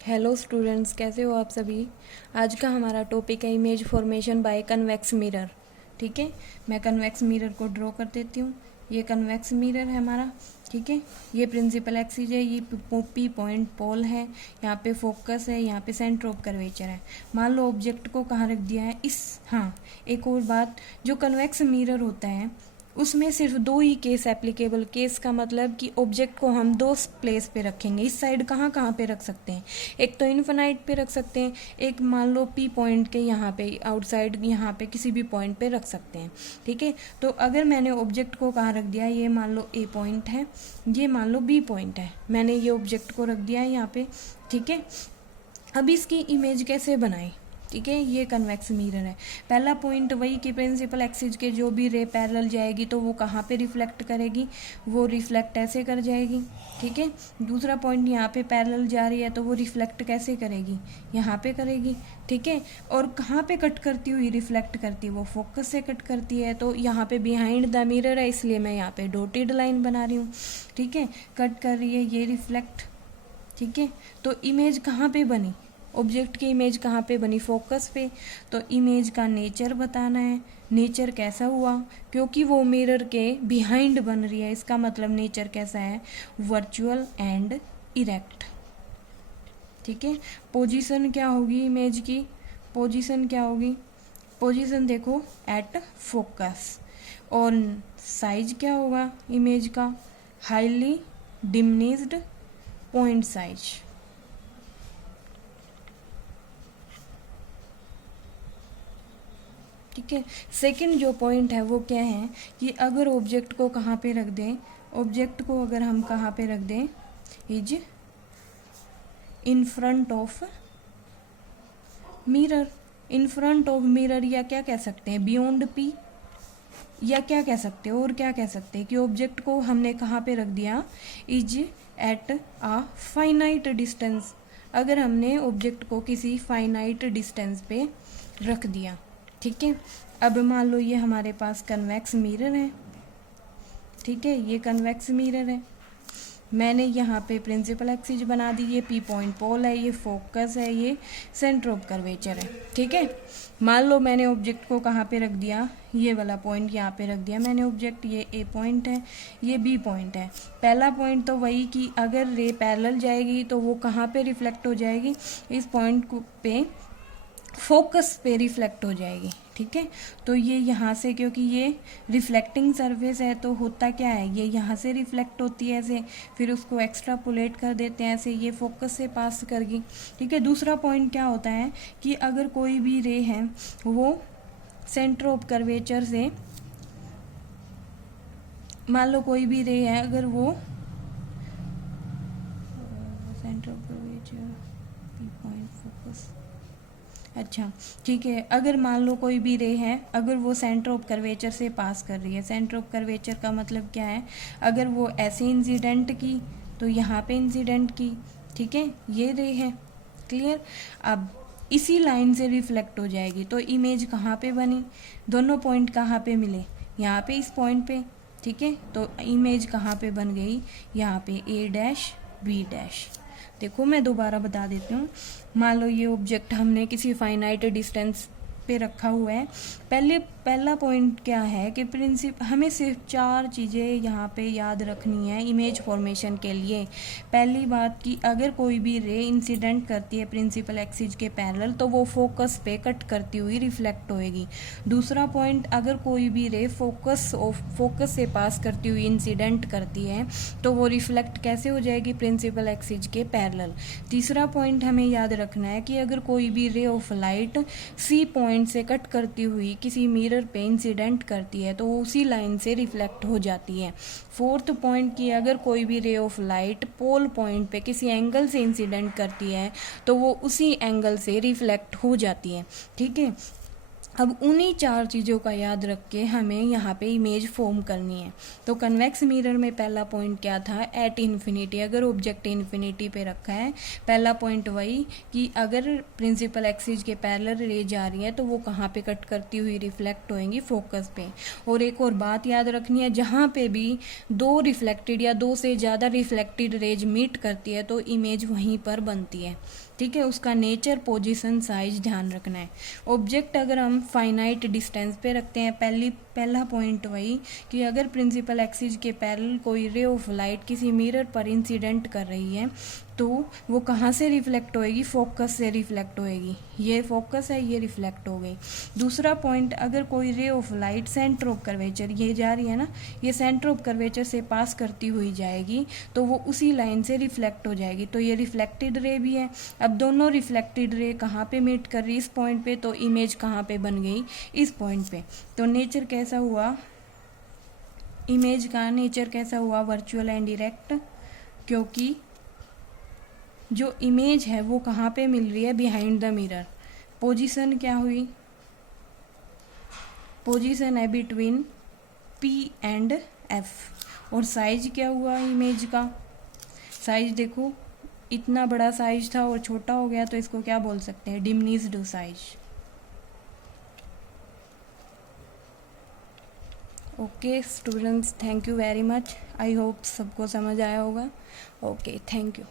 Hello students, कैसे हो आप सभी। आज का हमारा टॉपिक है image formation by convex mirror. ठीक है, मैं कन्वेक्स मिरर को ड्रॉ कर देती हूँ। ये कन्वेक्स मिरर है हमारा। ठीक है, ये प्रिंसिपल एक्सिस है, ये पी पॉइंट पोल है, यहाँ पे फोकस है, यहाँ पे सेंटर ऑफ कर्वेचर है। मान लो ऑब्जेक्ट को कहाँ रख दिया है इस, हाँ एक और बात, जो कन्वेक्स मिरर होता है उसमें सिर्फ दो ही केस एप्लीकेबल। केस का मतलब कि ऑब्जेक्ट को हम दो प्लेस पे रखेंगे। इस साइड कहाँ कहाँ पे रख सकते हैं, एक तो इन्फिनाइट पे रख सकते हैं, एक मान लो पी पॉइंट के यहाँ पे आउटसाइड यहाँ पे किसी भी पॉइंट पे रख सकते हैं। ठीक है, तो अगर मैंने ऑब्जेक्ट को कहाँ रख दिया, ये मान लो ए पॉइंट है, ये मान लो बी पॉइंट है, मैंने ये ऑब्जेक्ट को रख दिया है यहाँ पे। ठीक है, अब इसकी इमेज कैसे बनाएं। ठीक है, ये कन्वेक्स मिरर है। पहला पॉइंट वही कि प्रिंसिपल एक्सिस के जो भी रे पैरेलल जाएगी तो वो कहाँ पे रिफ्लेक्ट करेगी, वो रिफ्लेक्ट ऐसे कर जाएगी। ठीक है, दूसरा पॉइंट यहाँ पे पैरेलल जा रही है तो वो रिफ्लेक्ट कैसे करेगी, यहाँ पे करेगी। ठीक है, और कहाँ पे कट करती हुई रिफ्लेक्ट करती है, वो फोकस से कट करती है, तो यहाँ पे बिहाइंड द मिरर है इसलिए मैं यहाँ पे डॉटेड लाइन बना रही हूँ। ठीक है, कट कर रही है ये रिफ्लेक्ट। ठीक है, तो इमेज कहाँ पे बनी, ऑब्जेक्ट की इमेज कहाँ पे बनी, फोकस पे। तो इमेज का नेचर बताना है, नेचर कैसा हुआ, क्योंकि वो मिरर के बिहाइंड बन रही है, इसका मतलब नेचर कैसा है, वर्चुअल एंड इरेक्ट। ठीक है, पोजीशन क्या होगी इमेज की, पोजीशन क्या होगी, पोजीशन देखो एट फोकस। और साइज क्या होगा इमेज का, हाईली डिमिनिश्ड पॉइंट साइज। ठीक है, सेकंड जो पॉइंट है वो क्या है कि अगर ऑब्जेक्ट को कहाँ पे रख दें, ऑब्जेक्ट को अगर हम कहाँ पे रख दें, is in front of mirror. In front of mirror, या क्या कह सकते हैं बियॉन्ड पी, या क्या कह सकते हैं, और क्या कह सकते हैं कि ऑब्जेक्ट को हमने कहाँ पे रख दिया, is at a finite distance. अगर हमने ऑब्जेक्ट को किसी फाइनाइट डिस्टेंस पे रख दिया। ठीक है, अब मान लो ये हमारे पास कन्वेक्स मिरर है। ठीक है, ये कन्वेक्स मिरर है, मैंने यहाँ पे प्रिंसिपल एक्सिस बना दी, ये पी पॉइंट पोल है, ये फोकस है, ये सेंटर ऑफ कर्वेचर है। ठीक है, मान लो मैंने ऑब्जेक्ट को कहाँ पे रख दिया, ये वाला पॉइंट यहाँ पे रख दिया मैंने ऑब्जेक्ट, ये ए पॉइंट है, ये बी पॉइंट है। पहला पॉइंट तो वही कि अगर रे पैरेलल जाएगी तो वो कहाँ पे रिफ्लेक्ट हो जाएगी, इस पॉइंट पे फोकस पे रिफ्लेक्ट हो जाएगी। ठीक है, तो ये यहाँ से, क्योंकि ये रिफ्लेक्टिंग सरफेस है तो होता क्या है, ये यहाँ से रिफ्लेक्ट होती है ऐसे, फिर उसको एक्स्ट्रापोलेट कर देते हैं ऐसे, ये फोकस से पास करगी। ठीक है, दूसरा पॉइंट क्या होता है कि अगर कोई भी रे है वो सेंटर ऑफ कर्वेचर से, मान लो कोई भी रे है अगर वो centre of curvature point focus, अच्छा ठीक है, अगर मान लो कोई भी रे है, अगर वो सेंटर ऑफ कर्वेचर से पास कर रही है, सेंटर ऑफ कर्वेचर का मतलब क्या है, अगर वो ऐसे इंसिडेंट की तो यहाँ पे इंसिडेंट की। ठीक है, ये रे है, क्लियर। अब इसी लाइन से रिफ्लेक्ट हो जाएगी तो इमेज कहाँ पे बनी, दोनों पॉइंट कहाँ पे मिले, यहाँ पे इस पॉइंट पे। ठीक है, तो इमेज कहाँ पे बन गई, यहाँ पे ए डैश बी डैश। देखो मैं दोबारा बता देती हूँ, मान लो ये ऑब्जेक्ट हमने किसी फाइनाइट डिस्टेंस पे रखा हुआ है। पहला पॉइंट क्या है कि हमें सिर्फ चार चीज़ें यहाँ पे याद रखनी है इमेज फॉर्मेशन के लिए। पहली बात कि अगर कोई भी रे इंसिडेंट करती है प्रिंसिपल एक्सिस के पैरेलल तो वो फोकस पे कट करती हुई रिफ्लेक्ट होएगी। दूसरा पॉइंट, अगर कोई भी रे फोकस से पास करती हुई इंसिडेंट करती है तो वो रिफ्लेक्ट कैसे हो जाएगी, प्रिंसिपल एक्सिस के पैरेलल। तीसरा पॉइंट हमें याद रखना है कि अगर कोई भी ray of light C point से कट करती हुई किसी मिरर पे इंसिडेंट करती है तो वो उसी लाइन से रिफ्लेक्ट हो जाती है। फोर्थ पॉइंट कि अगर कोई भी ray of light pole point पे किसी एंगल से इंसिडेंट करती है तो वो उसी एंगल से रिफ्लेक्ट हो जाती है। ठीक है, अब उन्हीं 4 चीज़ों का याद रख के हमें यहाँ पे इमेज फॉर्म करनी है। तो कन्वेक्स मिरर में पहला पॉइंट क्या था, एट इन्फिनिटी, अगर ऑब्जेक्ट इन्फिनिटी पे रखा है, पहला पॉइंट वही कि अगर प्रिंसिपल एक्सिस के पैरेलल रे जा रही है तो वो कहाँ पे कट करती हुई रिफ्लेक्ट होएंगी, फोकस पे। और एक और बात याद रखनी है, जहाँ पे भी 2 रिफ्लेक्टेड या 2 से ज़्यादा रिफ्लेक्टेड रेज मीट करती है तो इमेज वहीं पर बनती है, ठीक है। उसका नेचर, पोजीशन, साइज ध्यान रखना है। ऑब्जेक्ट अगर हम फाइनाइट डिस्टेंस पे रखते हैं, पहला पॉइंट वही कि अगर प्रिंसिपल एक्सिस के पैरेलल कोई रे ऑफ लाइट किसी मिरर पर इंसिडेंट कर रही है तो वो कहाँ से रिफ्लेक्ट होएगी, फोकस से रिफ्लेक्ट होएगी। ये फोकस है, ये रिफ्लेक्ट हो गई। दूसरा पॉइंट, अगर कोई रे of light centre of curvature, ये जा रही है ना, ये सेंटर ऑफ कर्वेचर से पास करती हुई जाएगी तो वो उसी लाइन से रिफ्लेक्ट हो जाएगी, तो ये रिफ्लेक्टेड रे भी है। अब दोनों रिफ्लेक्टेड रे कहाँ पे मीट कर रही, इस पॉइंट पे, तो इमेज कहाँ पे बन गई, इस पॉइंट पे। तो नेचर कैसा हुआ, इमेज का नेचर कैसा हुआ, वर्चुअल एंड डायरेक्ट, क्योंकि जो इमेज है वो कहाँ पे मिल रही है, बिहाइंड द मिरर। पोजीशन क्या हुई, पोजीशन है बिटवीन P एंड F। और साइज क्या हुआ इमेज का, साइज देखो इतना बड़ा साइज था और छोटा हो गया तो इसको क्या बोल सकते हैं, diminished size. Okay students, thank you very much. I hope सबको समझ आया होगा। Okay, thank you.